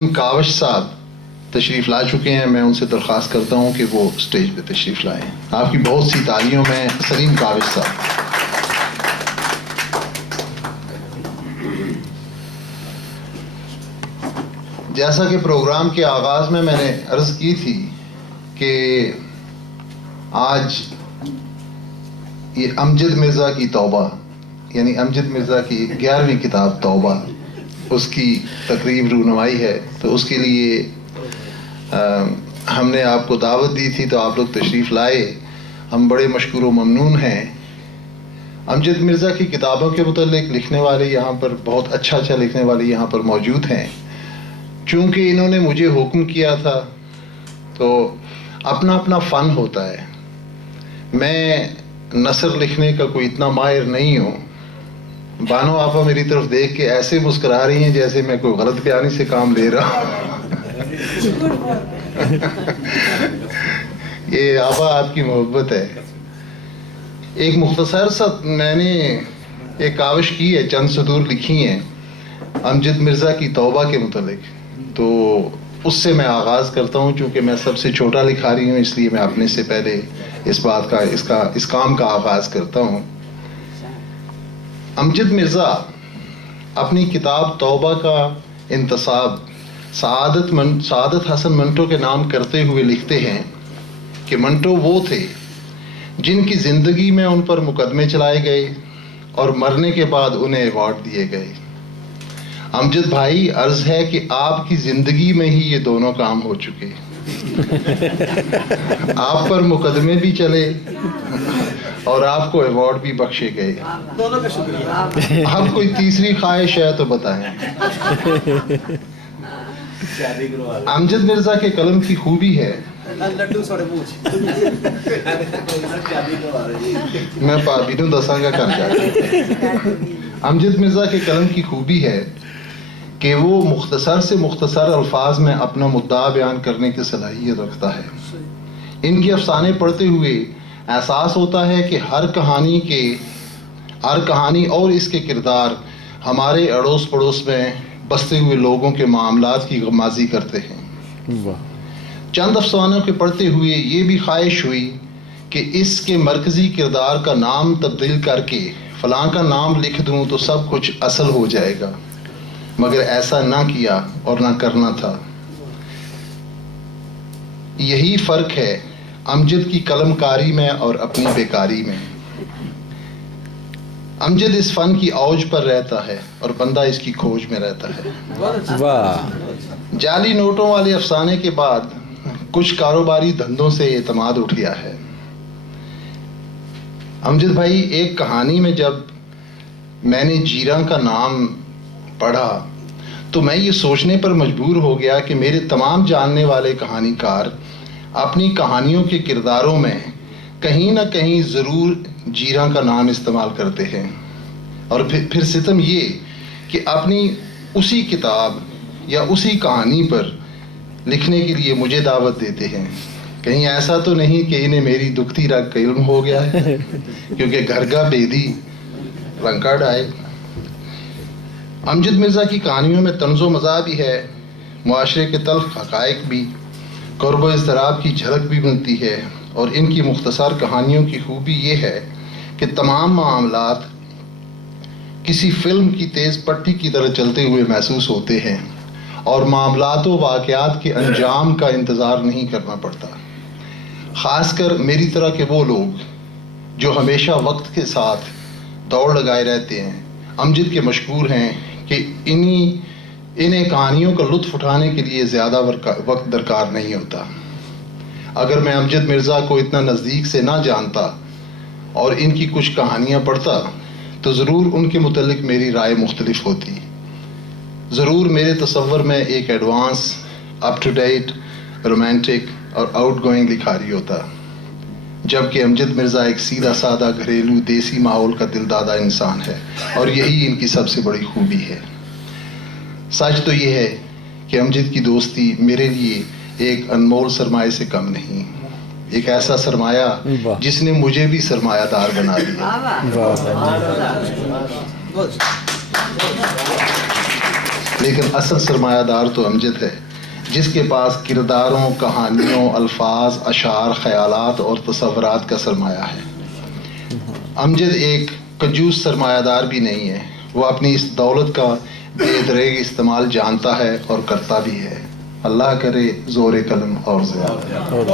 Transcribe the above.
कावश साहब तशरीफ़ ला चुके हैं। मैं उनसे दरख्वास्त करता हूं कि वो स्टेज पे तशरीफ़ लाएं। आपकी बहुत सी तालियों में सलीम कावश साहब। जैसा कि प्रोग्राम के आगाज़ में मैंने अर्ज़ की थी कि आज ये अमजद मिर्ज़ा की तौबा यानी अमजद मिर्ज़ा की 11वीं किताब तौबा उसकी तकरीब रूनुमाई है, तो उसके लिए हमने आपको दावत दी थी तो आप लोग तशरीफ़ लाए। हम बड़े मशकूर व ममनून हैं। अमजद मिर्ज़ा की किताबों के मुतल्लिक़ लिखने वाले यहाँ पर बहुत अच्छा लिखने वाले यहाँ पर मौजूद हैं। चूँकि इन्होंने मुझे हुक्म किया था तो अपना अपना फ़न होता है। मैं नसर लिखने का कोई इतना माहिर नहीं हूँ। बानो आपा मेरी तरफ देख के ऐसे मुस्कुरा रही हैं जैसे मैं कोई गलत बयानी से काम ले रहा हूँ। ये आपा आपकी मोहब्बत है। एक मुख्तसर सा मैंने एक काविश की है, चंद सतूर लिखी हैं अमजद मिर्ज़ा की तौबा के मुतल्लिक, तो उससे मैं आगाज़ करता हूँ। चूँकि मैं सबसे छोटा लिखा रही हूँ इसलिए मैं अपने से पहले इस काम का आगाज़ करता हूँ। अमजद मिर्ज़ा अपनी किताब तौबा का इंतसाब सआदत हसन मंटो के नाम करते हुए लिखते हैं कि मंटो वो थे जिनकी ज़िंदगी में उन पर मुकदमे चलाए गए और मरने के बाद उन्हें अवार्ड दिए गए। अमजद भाई, अर्ज़ है कि आपकी ज़िंदगी में ही ये दोनों काम हो चुके। आप पर मुकदमे भी चले और आपको अवार्ड भी बख्शे गए। दोनों का शुक्रिया। अब कोई तीसरी ख्वाहिश है तो बताएं। अमजद मिर्ज़ा के कलम की खूबी है, लड्डू सोडे पूछ मैं भाभी नूं दसांगा कर जाके। अमजद मिर्ज़ा के कलम की खूबी है कि वो मुख्तसर से मुख्तसर अल्फाज में अपना मुद्दा बयान करने की सलाहियत रखता है। इनके अफसाने पढ़ते हुए एहसास होता है कि हर कहानी और इसके किरदार हमारे अड़ोस पड़ोस में बसते हुए लोगों के मामलात की गमाजी करते हैं। चंद अफसानों के पढ़ते हुए ये भी ख्वाहिश हुई कि इसके मरकज़ी किरदार का नाम तब्दील करके फ़लाँ का नाम लिख दूँ तो सब कुछ असल हो जाएगा, मगर ऐसा ना किया और ना करना था। यही फ़र्क है अमजद की कलमकारी में और अपनी बेकारी में। अमजद इस फ़न की औज पर रहता है और बंदा इसकी खोज में रहता है। वाह। जाली नोटों वाले अफसाने के बाद कुछ कारोबारी धंधों से एतमाद उठ गया है। अमजद भाई, एक कहानी में जब मैंने जीरा का नाम पढ़ा तो मैं ये सोचने पर मजबूर हो गया कि मेरे तमाम जानने वाले कहानीकार अपनी कहानियों के किरदारों में कहीं ना कहीं ज़रूर जीरा का नाम इस्तेमाल करते हैं। और फिर सितम ये कि अपनी उसी किताब या उसी कहानी पर लिखने के लिए मुझे दावत देते हैं। कहीं ऐसा तो नहीं कि इन्हें मेरी दुखती रग का इल्म हो गया है, क्योंकि घर का बेदी रंका डाए। अमजद मिर्ज़ा की कहानियों में तंज़ो मज़ा भी है, मुआशरे के तल्ख़ हक़ाइक़ भी, क़ुर्ब इज़्तिराब की झलक भी मिलती है। और इनकी मुख्तसर कहानियों की खूबी ये है कि तमाम मामलात किसी फ़िल्म की तेज़ पट्टी की तरह चलते हुए महसूस होते हैं और मामलात व वाक़यात के अंजाम का इंतज़ार नहीं करना पड़ता। ख़ासकर मेरी तरह के वो लोग जो हमेशा वक्त के साथ दौड़ लगाए रहते हैं, अमजद के मशहूर हैं कि इन्हें कहानियों का लुत्फ़ उठाने के लिए ज़्यादा वक्त दरकार नहीं होता। अगर मैं अमजद मिर्ज़ा को इतना नज़दीक से ना जानता और इनकी कुछ कहानियाँ पढ़ता तो ज़रूर उनके मुतल्लिक़ मेरी राय मुख्तलिफ होती। ज़रूर मेरे तसव्वुर में एक advance, up to date, romantic और आउटगोइंग लिखारी होता, जबकि अमजद मिर्ज़ा एक सीधा साधा घरेलू देसी माहौल का दिलदादा इंसान है और यही इनकी सबसे बड़ी खूबी है। सच तो ये है कि अमजद की दोस्ती मेरे लिए एक अनमोल सरमाए से कम नहीं, एक ऐसा सरमाया जिसने मुझे भी सरमायादार बना दिया। لیکن اصل سرمایہ دار تو امجد ہے، جس کے پاس کرداروں، کہانیوں، الفاظ، اشعار، خیالات اور تصورات کا سرمایہ ہے۔ امجد ایک کنجوس سرمایہ دار بھی نہیں ہے، وہ اپنی اس دولت کا بے دریغ استعمال جانتا ہے اور کرتا بھی ہے۔ اللہ کرے زور قلم اور زیادہ۔